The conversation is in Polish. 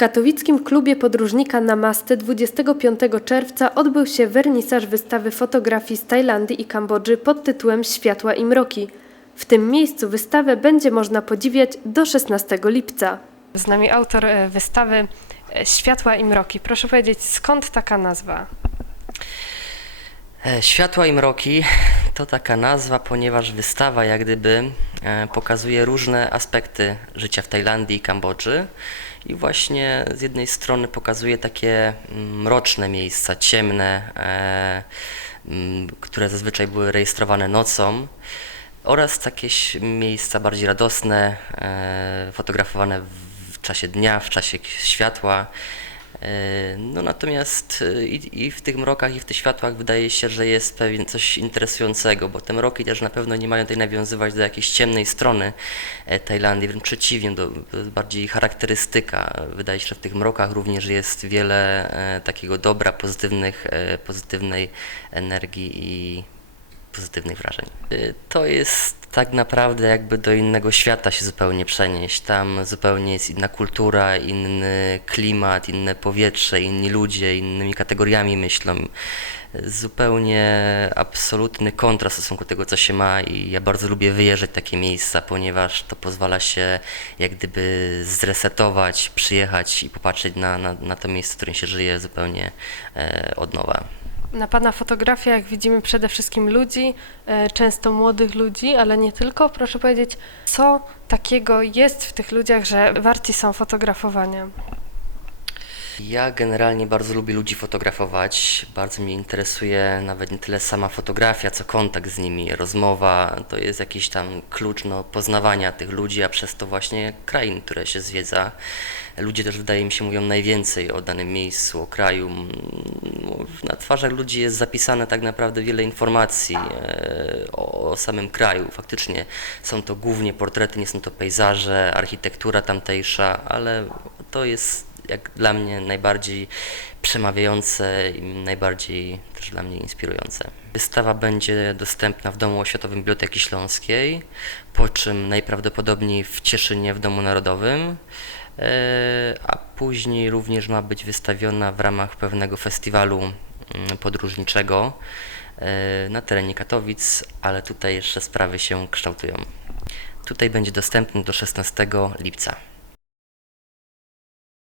katowickim klubie podróżnika Namaste 25 czerwca odbył się wernisaż wystawy fotografii z Tajlandii i Kambodży pod tytułem Światła i mroki. W tym miejscu wystawę będzie można podziwiać do 16 lipca. Z nami autor e, wystawy e, Światła i mroki. Proszę powiedzieć, skąd taka nazwa? E, Światła i mroki to taka nazwa, ponieważ wystawa jak gdyby e, pokazuje różne aspekty życia w Tajlandii i Kambodży i właśnie z jednej strony pokazuje takie mm, mroczne miejsca, ciemne, e, mm, które zazwyczaj były rejestrowane nocą oraz takie miejsca bardziej radosne, e, fotografowane w czasie dnia, w czasie światła. E, No natomiast e, i, i w tych mrokach, i w tych światłach wydaje się, że jest pewien coś interesującego, bo te mroki też na pewno nie mają tutaj nawiązywać do jakiejś ciemnej strony e, Tajlandii, wręcz przeciwnie, do, bardziej charakterystyka. Wydaje się, że w tych mrokach również jest wiele takiego dobra, pozytywnych, pozytywnej energii i pozytywnych wrażeń. Y, To jest tak naprawdę jakby do innego świata się zupełnie przenieść. Tam zupełnie jest inna kultura, inny klimat, inne powietrze, inni ludzie, innymi kategoriami myślą. Zupełnie absolutny kontrast w stosunku do tego, co się ma i ja bardzo lubię wyjeżdżać takie miejsca, ponieważ to pozwala się jak gdyby zresetować, przyjechać i popatrzeć na, na, na to miejsce, w którym się żyje zupełnie e, od nowa. Na Pana fotografiach widzimy przede wszystkim ludzi, e, często młodych ludzi, ale nie tylko. Proszę powiedzieć, co takiego jest w tych ludziach, że warci są fotografowania? Ja generalnie bardzo lubię ludzi fotografować. Bardzo mnie interesuje nawet nie tyle sama fotografia, co kontakt z nimi, rozmowa. To jest jakiś tam klucz no, poznawania tych ludzi, a przez to właśnie krain, które się zwiedza. Ludzie też wydaje mi się mówią najwięcej o danym miejscu, o kraju. Mm, Na twarzach ludzi jest zapisane tak naprawdę wiele informacji e, o samym kraju. Faktycznie są to głównie portrety, nie są to pejzaże, architektura tamtejsza, ale to jest jak dla mnie najbardziej przemawiające i najbardziej też dla mnie inspirujące. Wystawa będzie dostępna w Domu Oświatowym Biblioteki Śląskiej, po czym najprawdopodobniej w Cieszynie w Domu Narodowym, e, a później również ma być wystawiona w ramach pewnego festiwalu mm, podróżniczego e, na terenie Katowic, ale tutaj jeszcze sprawy się kształtują. Tutaj będzie dostępny do 16 lipca.